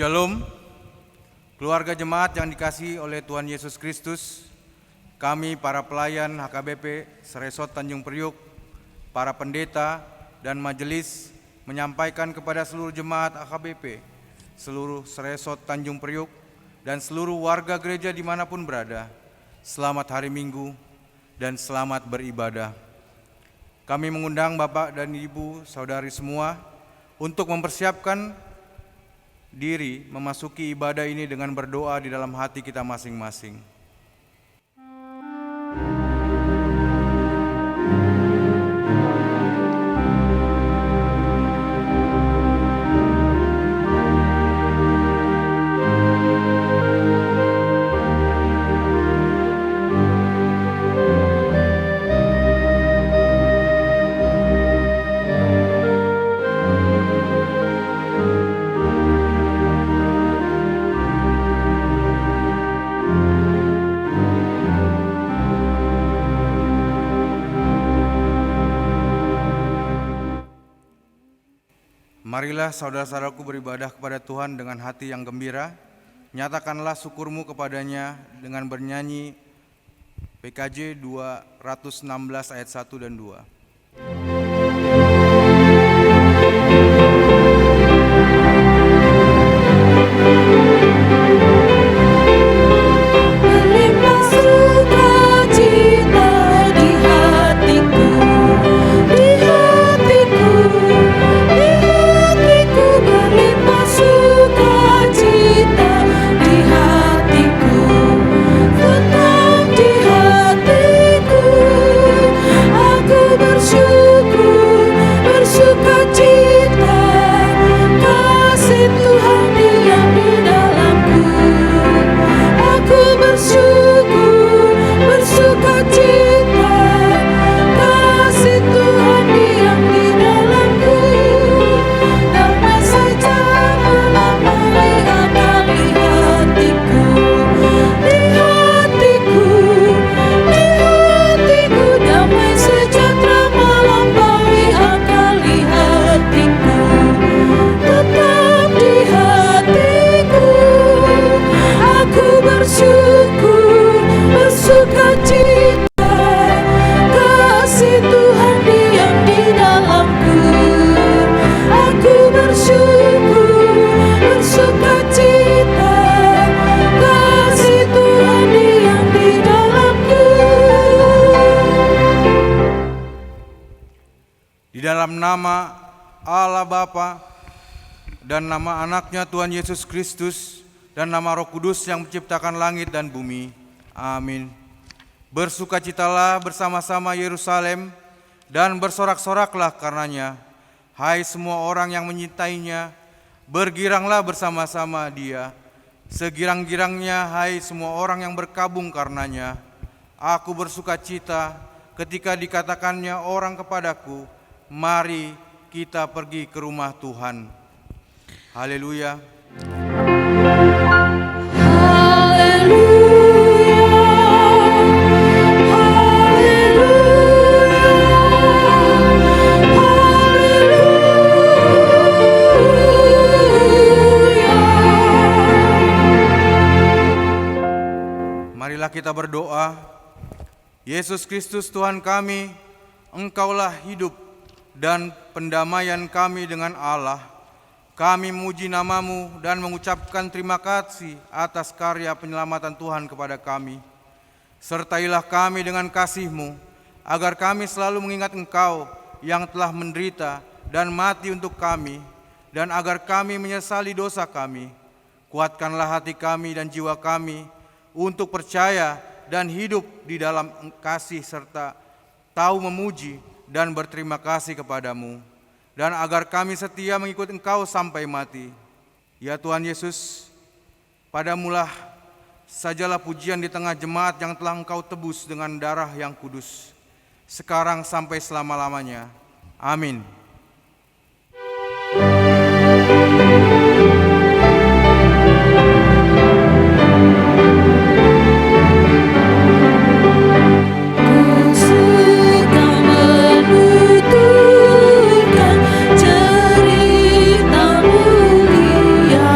Shalom, keluarga jemaat yang dikasihi oleh Tuhan Yesus Kristus. Kami para pelayan HKBP Seresot Tanjung Priuk, para pendeta dan majelis menyampaikan kepada seluruh jemaat HKBP, seluruh Seresot Tanjung Priuk, dan seluruh warga gereja dimanapun berada, selamat hari Minggu dan selamat beribadah. Kami mengundang Bapak dan Ibu, saudari semua untuk mempersiapkan diri memasuki ibadah ini dengan berdoa di dalam hati kita masing-masing. Marilah saudara-saudaraku beribadah kepada Tuhan dengan hati yang gembira. Nyatakanlah syukurmu kepadanya dengan bernyanyi PKJ 216 ayat 1 dan 2. Nama Allah Bapa dan nama anaknya Tuhan Yesus Kristus dan nama Roh Kudus yang menciptakan langit dan bumi. Amin. Bersukacitalah bersama-sama Yerusalem dan bersorak-soraklah karenanya. Hai semua orang yang menyintainya, bergiranglah bersama-sama dia. Segirang-girangnya hai semua orang yang berkabung karenanya. Aku bersukacita ketika dikatakannya orang kepadaku, mari kita pergi ke rumah Tuhan. Haleluya. Marilah kita berdoa. Yesus Kristus Tuhan kami, Engkaulah hidup dan pendamaian kami dengan Allah. Kami memuji nama-Mu dan mengucapkan terima kasih atas karya penyelamatan Tuhan kepada kami. Sertailah kami dengan kasih-Mu, agar kami selalu mengingat Engkau yang telah menderita dan mati untuk kami, dan agar kami menyesali dosa kami. Kuatkanlah hati kami dan jiwa kami untuk percaya dan hidup di dalam kasih serta tahu memuji dan berterima kasih kepadamu, dan agar kami setia mengikut Engkau sampai mati. Ya Tuhan Yesus, padamulah sajalah pujian di tengah jemaat yang telah Engkau tebus dengan darah yang kudus, sekarang sampai selama-lamanya. Amin. Cerita mulia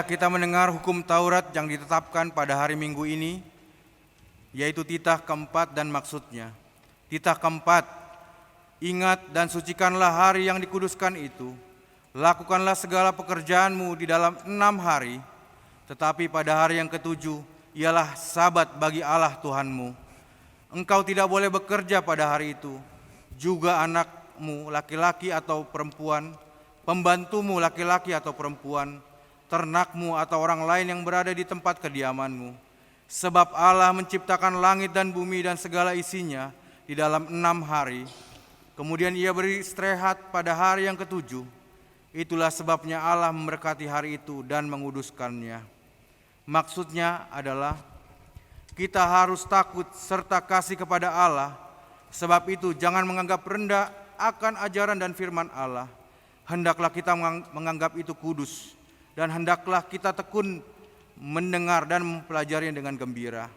Marilah kita mendengar hukum Taurat yang ditetapkan pada hari Minggu ini, yaitu titah keempat dan maksudnya. Titah keempat, ingat dan sucikanlah hari yang dikuduskan itu. Lakukanlah segala pekerjaanmu di dalam 6 hari, tetapi pada hari yang ketujuh ialah Sabat bagi Allah Tuhanmu. Engkau tidak boleh bekerja pada hari itu, juga anakmu laki-laki atau perempuan, pembantumu laki-laki atau perempuan, ternakmu atau orang lain yang berada di tempat kediamanmu. Sebab Allah menciptakan langit dan bumi dan segala isinya di dalam 6 hari. Kemudian ia beristirahat pada hari yang ketujuh. Itulah sebabnya Allah memberkati hari itu dan menguduskannya. Maksudnya adalah kita harus takut serta kasih kepada Allah. Sebab itu jangan menganggap rendah akan ajaran dan firman Allah. Hendaklah kita menganggap itu kudus, dan hendaklah kita tekun mendengar dan mempelajarinya dengan gembira.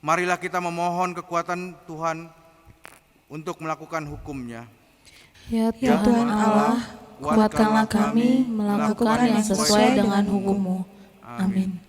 Marilah kita memohon kekuatan Tuhan untuk melakukan hukum-Nya. Ya Tuhan Allah, kuatkanlah kami melakukan yang sesuai dengan hukum-Mu. Amin.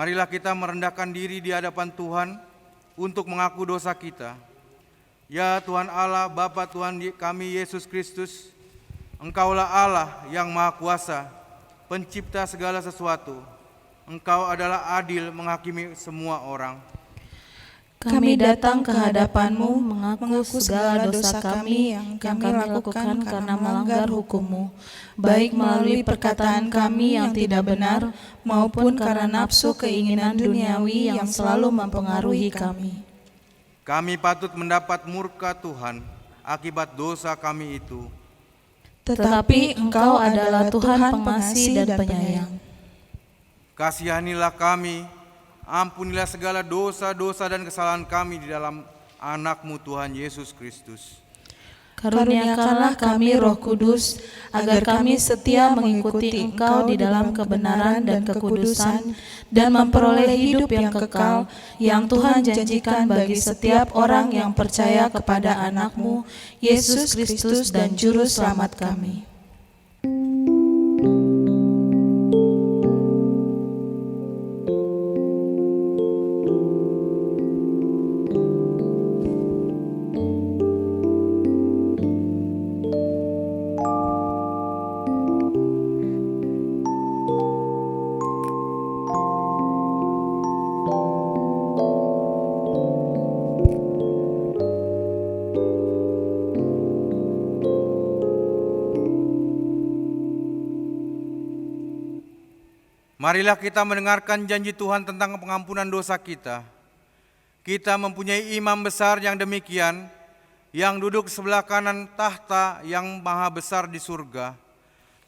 Marilah kita merendahkan diri di hadapan Tuhan untuk mengaku dosa kita. Ya Tuhan Allah, Bapa Tuhan kami Yesus Kristus, Engkaulah Allah yang Maha Kuasa, pencipta segala sesuatu. Engkau adalah adil menghakimi semua orang. Kami datang ke hadapan-Mu mengaku segala dosa kami yang kami lakukan karena melanggar hukum-Mu, baik melalui perkataan kami yang tidak benar maupun karena nafsu keinginan duniawi yang selalu mempengaruhi kami. Kami patut mendapat murka Tuhan akibat dosa kami itu. Tetapi Engkau adalah Tuhan pengasih dan penyayang. Kasihanilah kami, ampunilah segala dosa-dosa dan kesalahan kami di dalam Anak-Mu Tuhan Yesus Kristus. Karuniakanlah kami Roh Kudus, agar kami setia mengikuti Engkau di dalam kebenaran dan kekudusan, dan memperoleh hidup yang kekal, yang Tuhan janjikan bagi setiap orang yang percaya kepada Anak-Mu, Yesus Kristus dan Juru Selamat kami. Marilah kita mendengarkan janji Tuhan tentang pengampunan dosa kita. Kita mempunyai imam besar yang demikian, yang duduk sebelah kanan tahta yang maha besar di surga.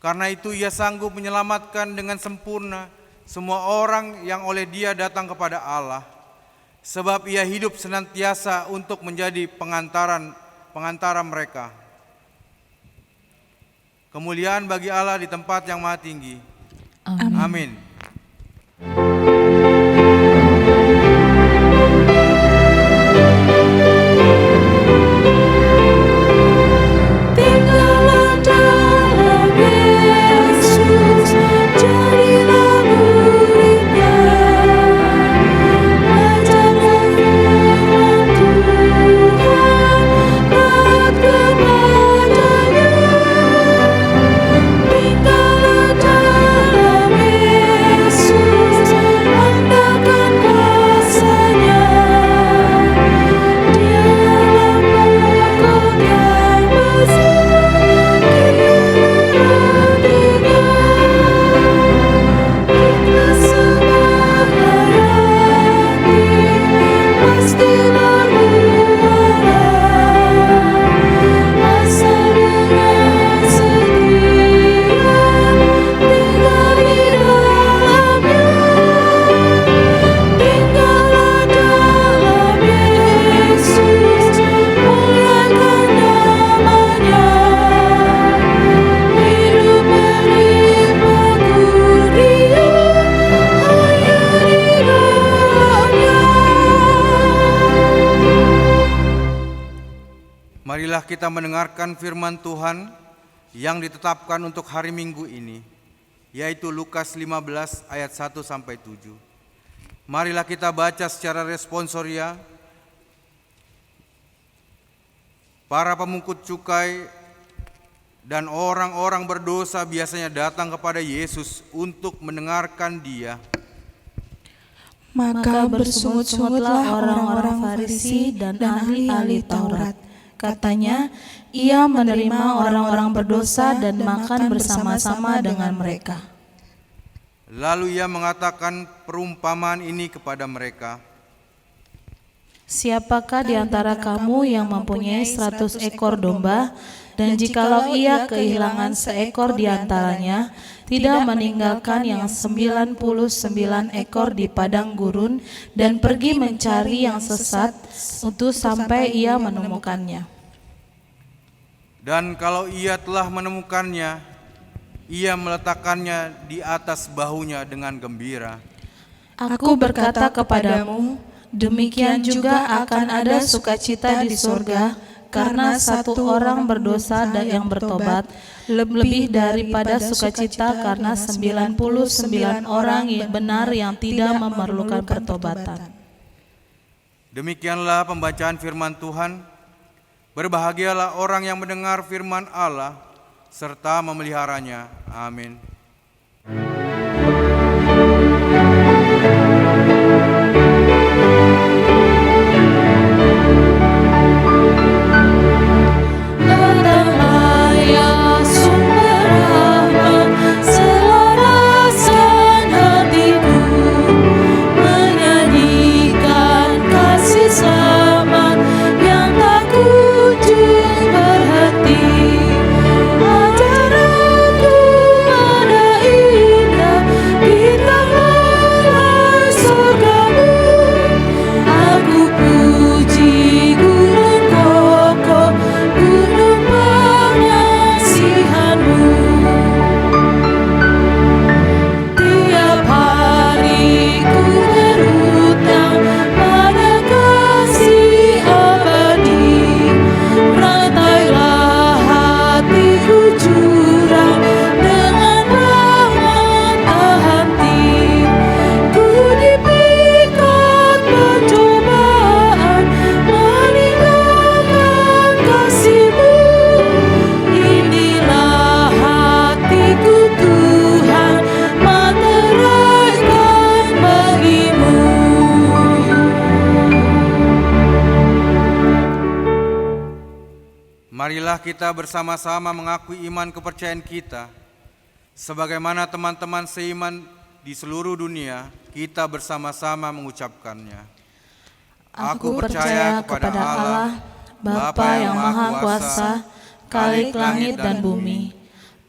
Karena itu ia sanggup menyelamatkan dengan sempurna semua orang yang oleh Dia datang kepada Allah, sebab Ia hidup senantiasa untuk menjadi pengantara mereka. Kemuliaan bagi Allah di tempat yang maha tinggi. Amin. Marilah kita mendengarkan firman Tuhan yang ditetapkan untuk hari Minggu ini, yaitu Lukas 15 ayat 1-7. Marilah kita baca secara responsoria. Para pemungut cukai dan orang-orang berdosa biasanya datang kepada Yesus untuk mendengarkan Dia. Maka bersungut-sungutlah orang-orang Farisi dan ahli-ahli Taurat. Katanya, ia menerima orang-orang berdosa dan makan bersama-sama dengan mereka. Lalu ia mengatakan perumpamaan ini kepada mereka. Siapakah di antara kamu yang mempunyai 100 ekor domba, dan jikalau ia kehilangan seekor di antaranya, tidak meninggalkan yang 99 ekor di padang gurun dan pergi mencari yang sesat untuk sampai ia menemukannya. Dan kalau ia telah menemukannya, ia meletakkannya di atas bahunya dengan gembira. Aku berkata kepadamu, demikian juga akan ada sukacita di surga karena satu orang berdosa dan yang bertobat, lebih daripada sukacita karena 99 orang yang benar yang tidak memerlukan pertobatan. Demikianlah pembacaan firman Tuhan. Berbahagialah orang yang mendengar firman Allah serta memeliharanya. Amin. Marilah kita bersama-sama mengakui iman kepercayaan kita. Sebagaimana teman-teman seiman di seluruh dunia, kita bersama-sama mengucapkannya. Aku percaya kepada Allah, Bapa yang Maha Kuasa, Khalik langit dan bumi.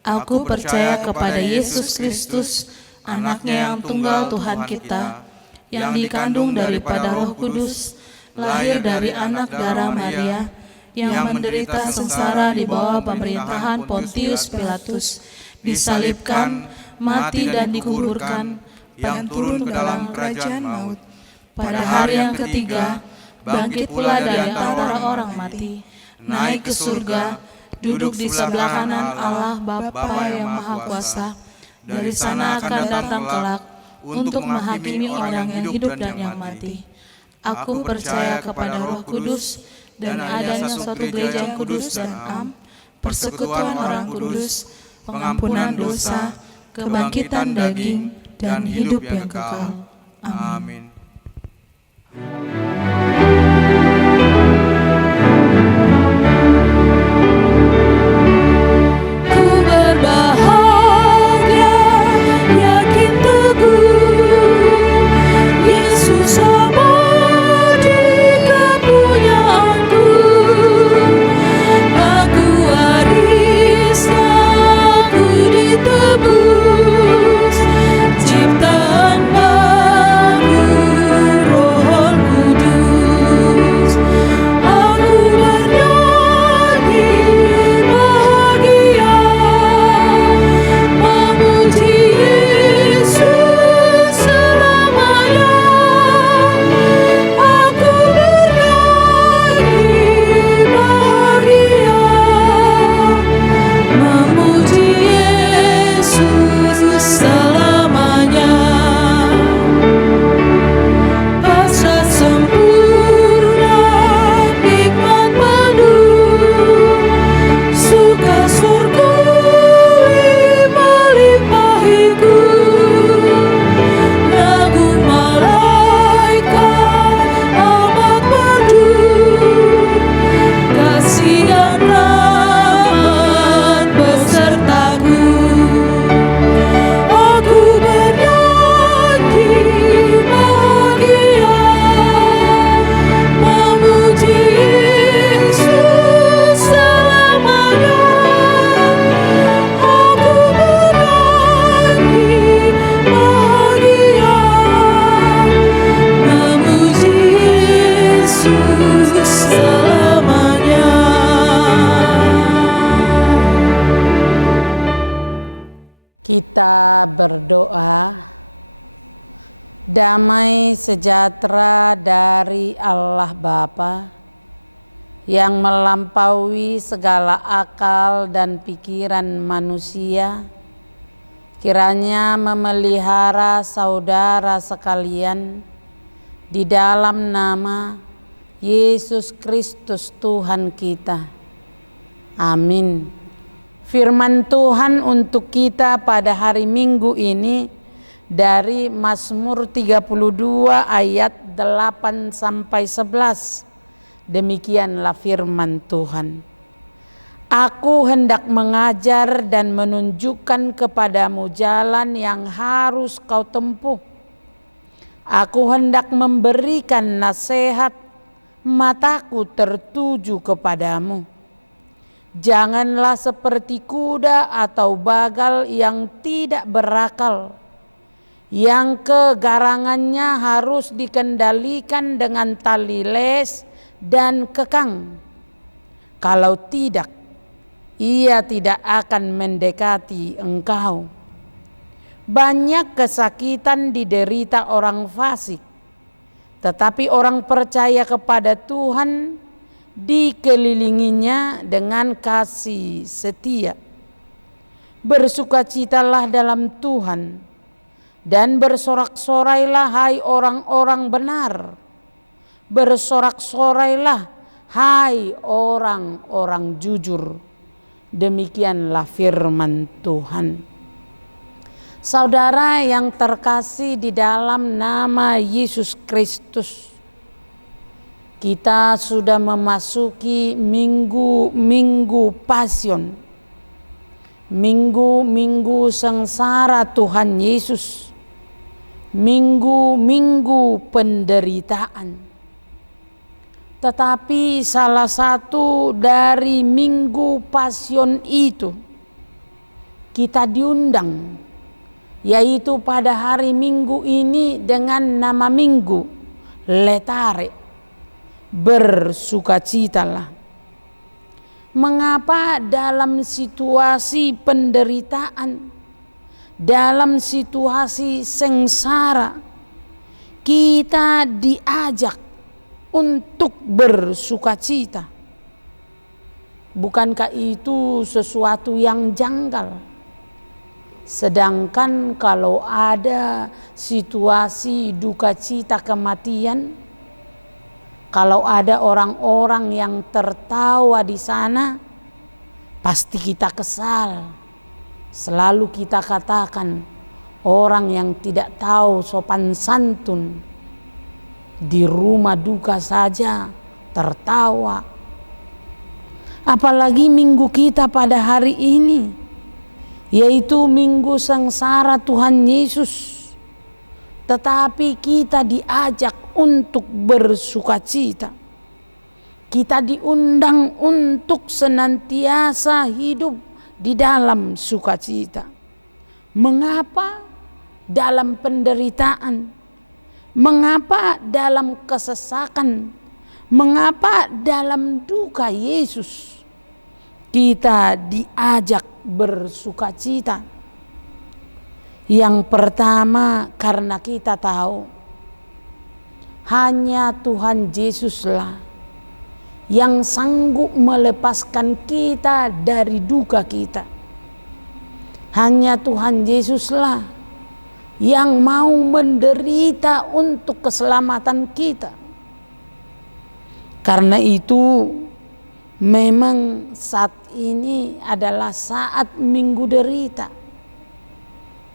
Aku percaya kepada Yesus Kristus, anaknya yang tunggal Tuhan kita, yang dikandung daripada Roh Kudus, lahir dari anak darah Maria, yang menderita sengsara di bawah pemerintahan Pontius Pilatus, disalibkan, mati dan dikuburkan, yang turun ke dalam kerajaan maut. pada hari yang ketiga, bangkit pula dari antara orang mati, naik ke surga, duduk di sebelah kanan Allah Bapa yang Maha Kuasa. Dari sana akan datang kelak untuk menghakimi orang yang hidup dan yang mati. Aku percaya kepada Roh Kudus dan adanya suatu gereja yang kudus dan am, persekutuan orang kudus, pengampunan dosa, kebangkitan daging, dan hidup yang kekal. Amin. Ku berbahagia, yakin teguh, Yesus abadi kepunyaanku. Aku warisnya, ku ditebus, ciptaan baru, Roh Kudus. Aku bernyanyi bahagia, memuji Yesus selamanya. Aku bernyanyi bahagia, memuji Yesus selamanya. Pasrah sempurna, nikmat penuh, suka surgawi melimpahiku. Lagu malaikat amat merdu, kasih dan rahmat besertaku. Aku bernyanyi bahagia, memuji Yesus selamanya. Aku bernyanyi bahagia, memuji Yesus selamanya. Kita berdoa. Damai sejahtera dari Allah Bapa yang melampaui segala akal dan pikiran manusia, kiranya memelihara saudara sekalian di dalam nama Yesus Kristus Tuhan kita. Amin. Firman Tuhan untuk kita pada hari Minggu ini dari Mazmur 32 ayat 8 sampai 11. Demikianlah firman Tuhan. Aku hendak mengajar dan menunjukkan kepadamu jalan yang harus kau tempuh. Aku hendak memberikan nasihat, mataku tertuju kepadamu. Janganlah seperti kuda atau bagal yang tidak berakal, yang kegarangannya harus dikendalikan dengan tali les dan kekang. Kalau tidak, ia tidak akan mendekati engkau. Banyak kesakitan diderita orang fasik, tetapi orang percaya kepada Tuhan dikelilinginya dengan kasih setia. Bersukacitalah dalam Tuhan dan bersorak-sorailah hai orang-orang benar. Bersorak-sorailah hai orang-orang jujur. Demikianlah firman Tuhan. Saudara yang terkasih di dalam nama Yesus Kristus, kita sudah memasuki minggu Pasion, minggu sengsara Tuhan Yesus, minggu penderitaan. Tetapi salah satu dari minggu Pasion itu, kita diundang yaitu pada hari Minggu ini dengan nama Minggu Letare, bersukacitalah. Mengapa dalam situasi penderitaan, dalam situasi sengsara, kita diajak untuk bersukacita? Bukankah itu sesuatu yang janggal? Sedangkan kalau ada situasi duka cita kematian, kalau ada orang-orang yang tertawa di sana, pasti kita kesal. Selalu kita katakan, orang yang tidak tahu sopan santun di rumah duka saja tertawa. Apalagi minggu kita pada hari ini, yaitu minggu sengsara Tuhan Yesus. Tetapi kita diajak untuk bersukacita. Kita diundang untuk senantiasa hidup di dalam sukacita. Mengapa dalam penderitaan? Mengapa dalam kesesakan? Mengapa dalam duka Yesus kita diajak bersukacita? Yang pertama, karena kita tahu hanya Tuhan Yesuslah yang sanggup melepaskan kita dari duka kita. Hanya Tuhan Yesuslah yang mau menderita untuk keselamatan kita. Karena itu memang saat ini adalah saat minggu derita.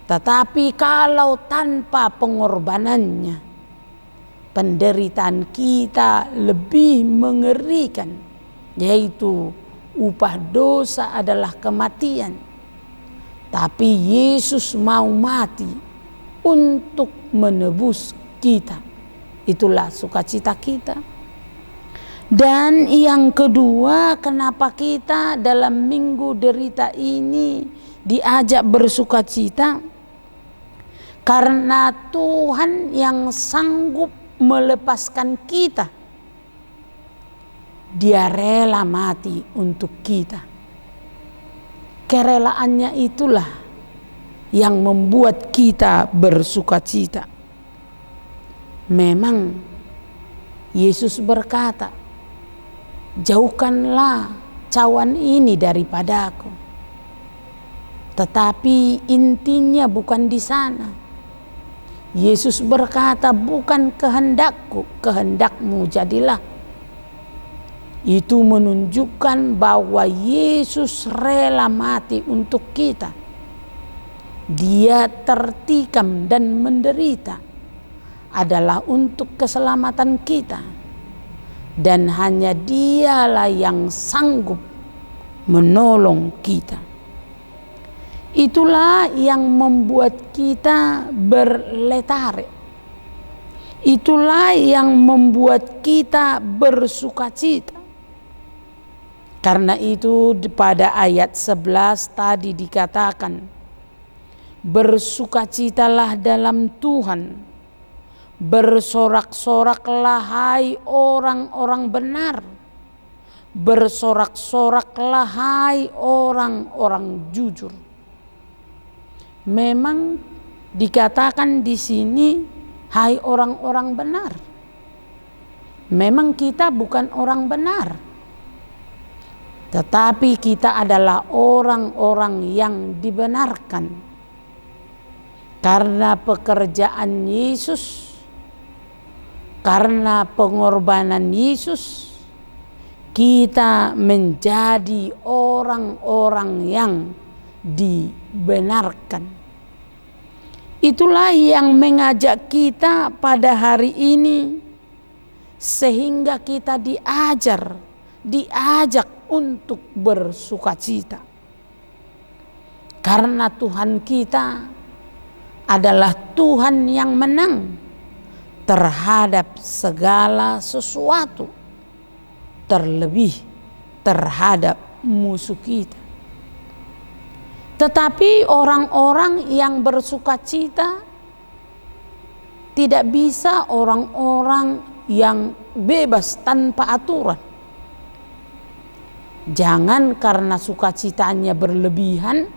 Tetapi kalau tanpa pengorbanannya, penderitaan kita lebih mengerikan, yaitu upah dosa adalah kematian. Tapi Yesus mau mati untuk menebus kita. Itulah sukacita kita. Dan yang kedua, kenapa kita dalam minggu derita ini diajak bersukacita? Karena Tuhan yang sanggup melepaskan kita, Dia rela mati untuk kita. Kerelaannya itulah yang membuat kita bersukacita. Memang Yesus berkata, jauhkanlah cawan ini daripadaku. Tetapi intinya bukan di sana. Yesus berkata, bukan kehendakku, kehendakmu jadilah. Itu menunjukkan bahwa Yesus rela mati untuk kita. Dia tertikam dan menderita adalah untuk keselamatan kita. Dan hanya Dialah yang sanggup menolong kita. Itulah yang membuat kita berletare. Itulah yang membuat kita bersukacita. Karena itu pada ayat 11 tadi dikatakan, bersukacitalah dalam Tuhan. Bersorak-soraklah hai orang-orang benar. Bersorak-soraklah hai orang-orang jujur. Memang dikatakan di sini hai orang-orang benar. Memang kita bukan orang benar. Tetapi kita adalah orang-orang yang dibenarkan. Karena pekerjaan Yesus, karena pengorbanan Yesus, kita menjadi orang-orang yang dibenarkan. Itulah yang mengajak kita pada hari ini, sehingga kita diajak untuk bersukacita. Karena Tuhan kita adalah Tuhan yang menang terhadap segala sesuatu, terlebih terhadap musuh kita. Tetapi orang-orang yang bersukacita tidak bisa orang-orang yang bebas tanpa aturan. Jangan karena sukacitanya berlebihan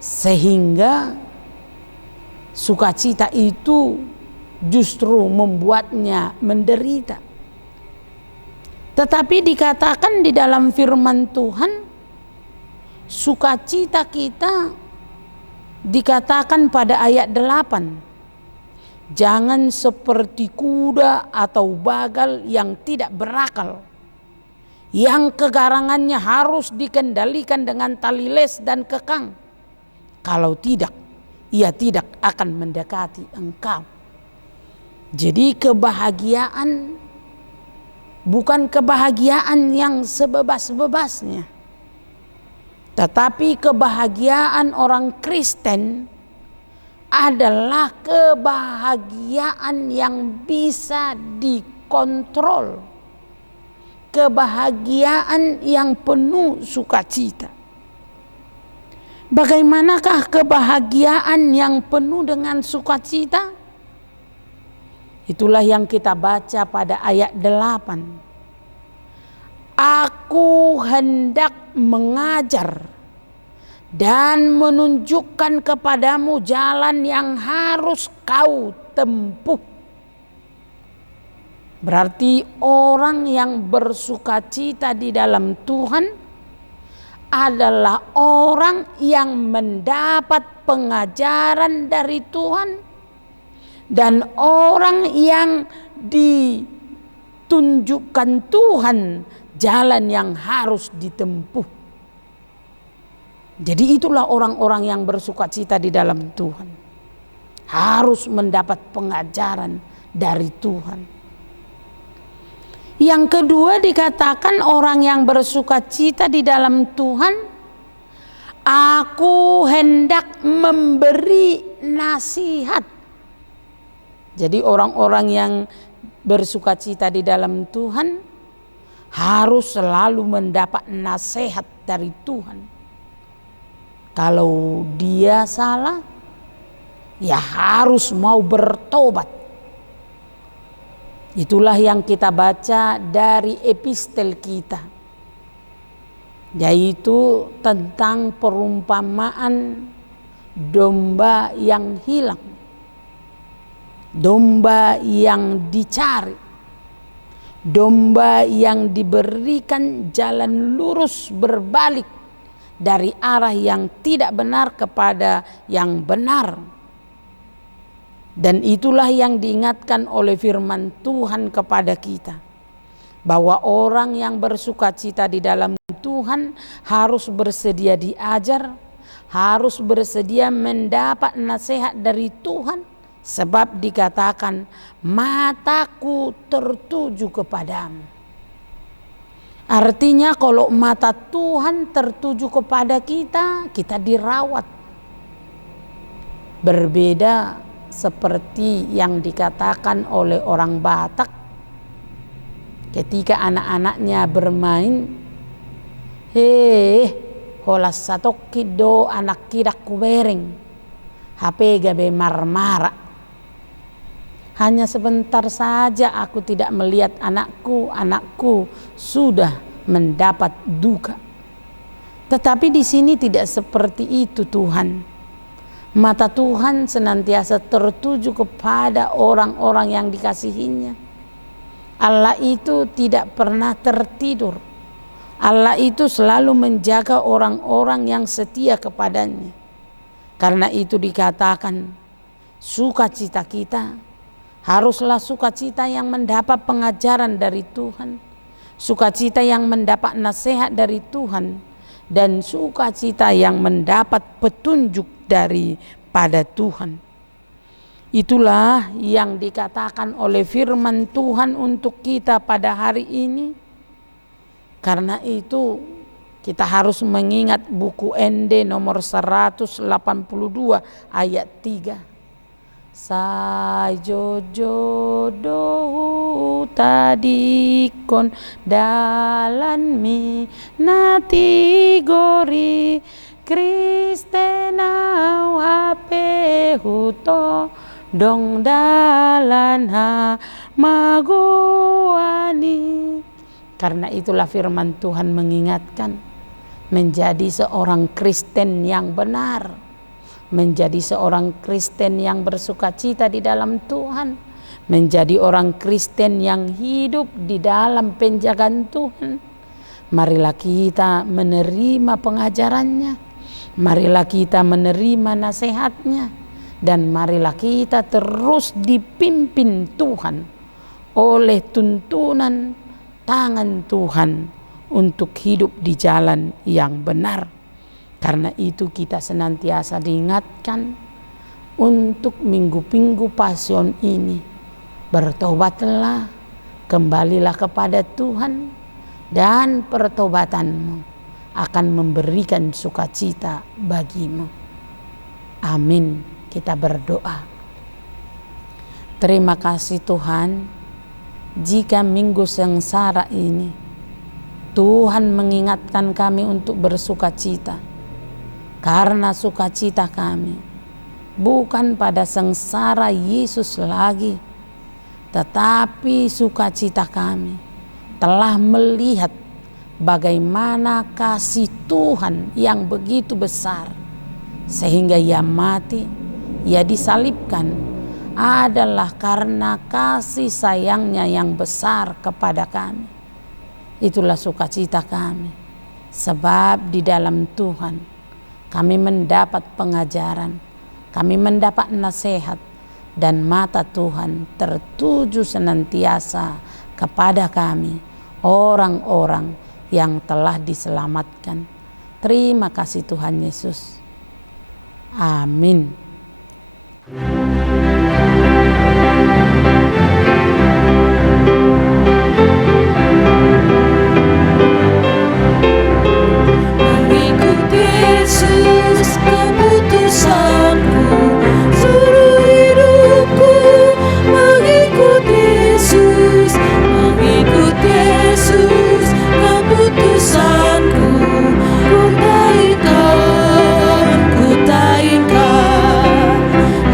sehingga sukacita itu justru membuatnya menderita. Tetapi dikatakan di dalam firman Tuhan, sukacita kita dikatakan pada ayat 8, jangan seperti kuda atau bagal yang tidak berakal, yang kegarangannya harus dikendalikan dengan tali les dan kekang. Kalau tidak, ia tidak akan mendekati engkau. Jadi kebahagiaan bukan kebahagiaan yang sebebas-bebasnya, tetapi kebahagiaan orang Kristen adalah kebahagiaan yang bisa dikontrol, kebahagiaan yang penuh sukacita. Bagaimanakah kebahagiaan yang penuh dengan sukacita? Itulah yang kita baca pada ayat 8. Aku hendak mengajar dan menunjukkan kepadamu jalan yang harus kau tempuh. Berarti orang yang bersukacita di dalam Tuhan adalah orang yang mendapat pengajaran dari Tuhan dan orang yang ditunjukkan Tuhan jalan yang harus ditempuh. Jadi itulah orang-orang yang bersukacita di dalam Tuhan, harus mendapat pengajaran dari Tuhan. Yang kedua dikatakan orang yang bersukacita di dalam Tuhan, aku hendak memberi nasihat. Jadi orang-orang yang bersukacita di dalam Tuhan harus selalu mendapat nasihat dari Tuhan. Kalau dia salah, ya harus mau bertobat. Itulah yang kita baca dari epistel kita, yaitu tentang perumpamaan domba yang hilang, domba yang dicari, domba yang diberikan jalan lurus berbalik dari arah yang tidak benar kepada yang benar. Dan itulah yang diingatkan oleh firman Tuhan kepada kita, bahwa orang yang bersukacita di dalam Tuhan harus bersedia diajar, harus bersedia mendapat nasihat dari Tuhan, sebab dikatakan mataku tertuju kepadamu. Artinya kalau mata Tuhan tertuju kepada kita, kita dirawat. Berbeda seperti yang dikatakan oleh orang Batak ketika anak-anaknya bermain, holas satok kido anak kidak kubereng, HP gabe marmara. Hanya sebentar saja aku tidak melihat anakku sudah mendapat duka. Tetapi di sini tidak seperti itu Tuhan. Mata Tuhan senantiasa tertuju kepada orang-orang yang dikasihinya. Allah itu tidak pernah tertidur. Allah itu selalu menjaga orang-orang yang setia kepadanya. Karena itu dikatakan sukacita kita haruslah sukacita yang mendapat pengajaran dari Tuhan, sukacita yang mendapat nasihat dari Tuhan, dan sukacita yang mendapat petunjuk daripada Tuhan. Itulah yang dikatakan oleh firman Tuhan untuk kita pada hari ini. Karena itu kita harus mengingat buku ND nomor 182 ayat 3. Sajojodohu tadikon dalan mi nati gori Kristen au hape huto dong dalan ha magoani. Karena itulah firman Tuhan mengingatkan, menjadi seorang Kristen yang benar, menjadi seorang Kristen yang bersukacita di dalam Tuhan, menjadi orang Kristen yang hidup di dalam penjagaan Tuhan. Marilah kita menerima pengajarannya, marilah kita menerima nasihatnya, dan marilah kita terus dipimpin Tuhan oleh tuntunan tangan Tuhan untuk hidup di jalan yang benar. Karena itu kita senantiasa diingatkan untuk minggu-minggu Pasion ini, bertobatlah, kembalilah kepada Tuhan, dan pertobatanmu akan memberikan sukacita bagimu. Amin. Kita berdoa. Terima kasih Tuhan, jika minggu sengsara ini Tuhan mengingatkan kami untuk bersukacita, karena sukacita kami bukan pada sengsara Yesus lagi, tetapi sukacita kami telah melihat bagaimana kasih Tuhan yang begitu besar, sehingga Ia mati, Ia disalibkan adalah karena kasih sayangnya yang besar kepada kami. Itulah sukacita kami, sebab di dalam Tuhan kami mendapat pengajaran, kami mendapat nasihat, dan mata Tuhan tertuju senantiasa kepada kami, orang-orang yang telah diselamatkan. Terima kasih Tuhan Yesus. Amin. Yesus keputusanku, seluruh hidupku mengikut Yesus, mengikut Yesus keputusanku. Ku taingkan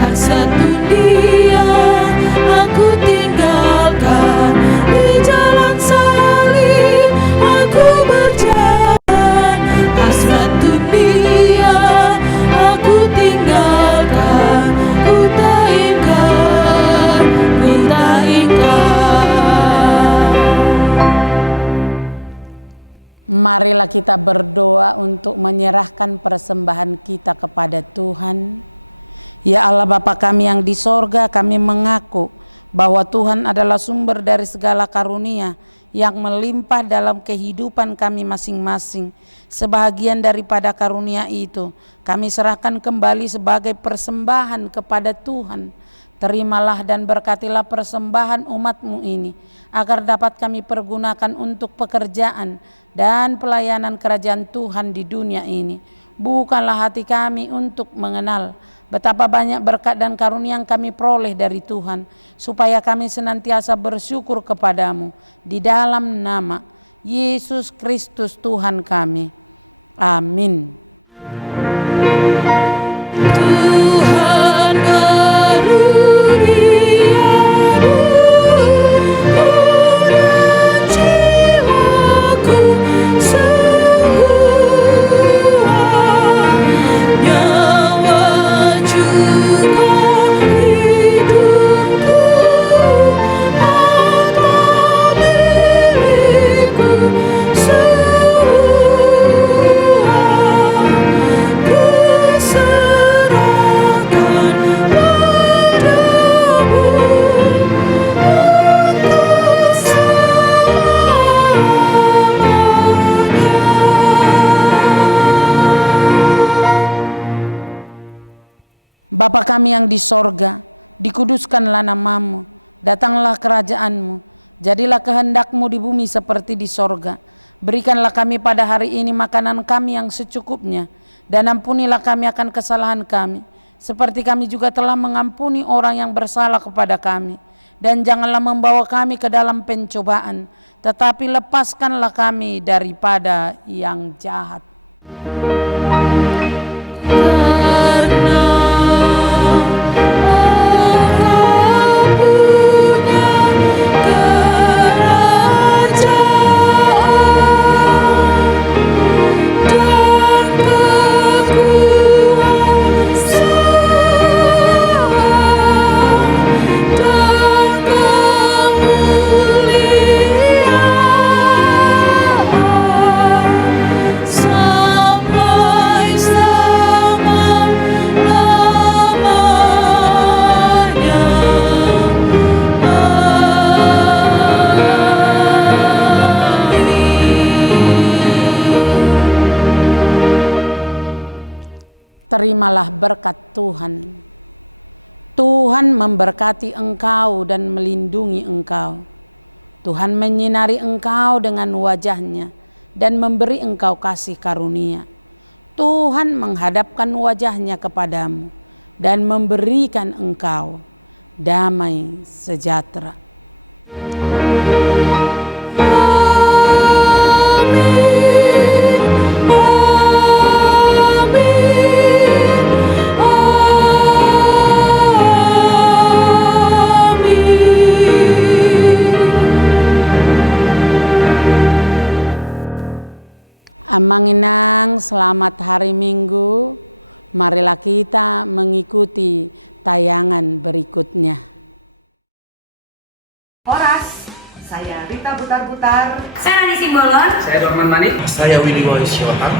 hasrat dunia, aku tinggalkan di jalan salib, aku berjalan. Hasrat dunia aku tinggalkan, ku taingkan, ku taingkan. Marilah kita berdoa untuk menyerahkan persembahan kita kepada Tuhan. Ya Allah Bapa kami yang di sorga, kami mengaku bahwa Tuhan adalah sumber dari segala karunia yang melimpah dalam kehidupan kami masing-masing. Sebahagian daripada karunia itu kami serahkan kembali sebagai persembahan kepada Tuhan. Terimalah dan berkatilah persembahan umat-Mu ini, agar dapat kami pergunakan untuk pekerjaan dan pelayanan kerajaan Tuhan di dunia ini. Bukanlah hati kami untuk mengenal betapa banyak berkat dan karunia yang kami peroleh dari Tuhan, supaya kami senantiasa bersyukur kepadamu di dalam nama Yesus Kristus Tuhan kami. Amin. Tuhan karuniamu, dan jiwaku semua, nyawa juga hidupku, atau milikku semua, ku serahkan padamu untuk selamanya. Bapa kami yang di sorga, dikuduskanlah namamu, datanglah kerajaanmu, jadilah kehendak-Mu di bumi seperti di sorga. Berikanlah kami pada hari ini makanan kami yang secukupnya, dan ampunilah kami akan kesalahan kami, seperti kami juga telah mengampuni orang yang bersalah kepada kami. Dan janganlah membawa kami ke dalam pencobaan, tetapi lepaskanlah kami daripada yang jahat. terimalah berkat Tuhan. Tuhan memberkati engkau dan melindungi engkau. Tuhan menyinari engkau dengan wajah-Nya dan memberi engkau kasih karunia. Tuhan menghadapkan wajah-Nya kepadamu dan memberikan engkau damai sejahtera. Amanginang, selamat hari Minggu. Marilah kita mengikuti tayangan berikutnya. Horas, saya Rita Butar-Butar. Saya Nani Simbolon. Saya Dorman Manik. Saya Willy Waisyoham,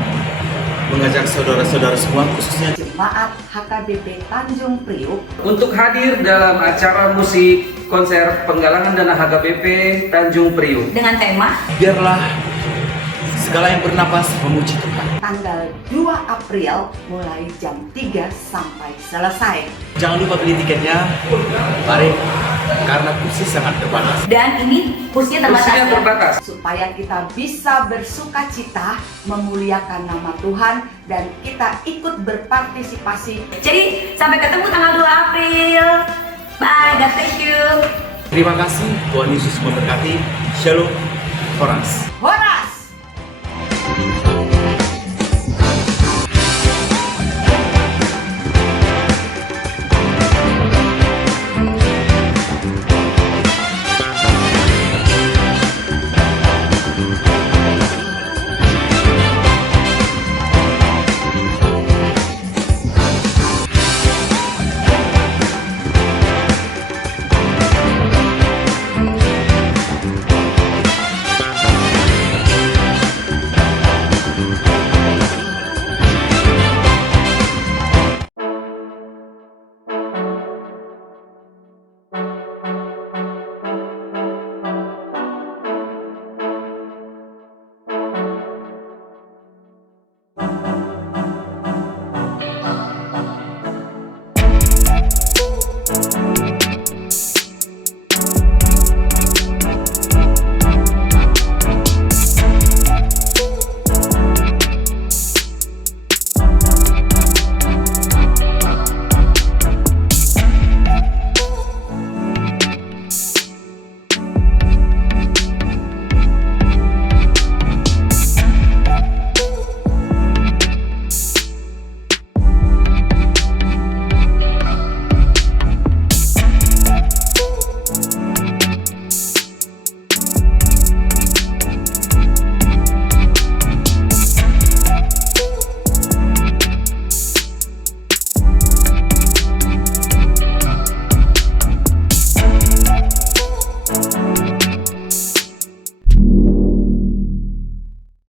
mengajak saudara-saudara semua khususnya Jemaat HKBP Tanjung Priuk Untuk hadir dalam acara musik konser penggalangan dana HKBP Tanjung Priuk. Dengan tema biarlah segala yang bernapas memuji Tuhan. tanggal 2 April mulai jam 3 sampai selesai. Jangan lupa beli tiketnya, mari, karena kursi sangat terbatas. dan ini kursinya Kursinya terbatas. terbatas. Supaya kita bisa bersuka cita, memuliakan nama Tuhan, dan kita ikut berpartisipasi. Jadi sampai ketemu tanggal 2 April. Bye, God bless you. Terima kasih, Tuhan Yesus memberkati. Shalom, Horas. Horas!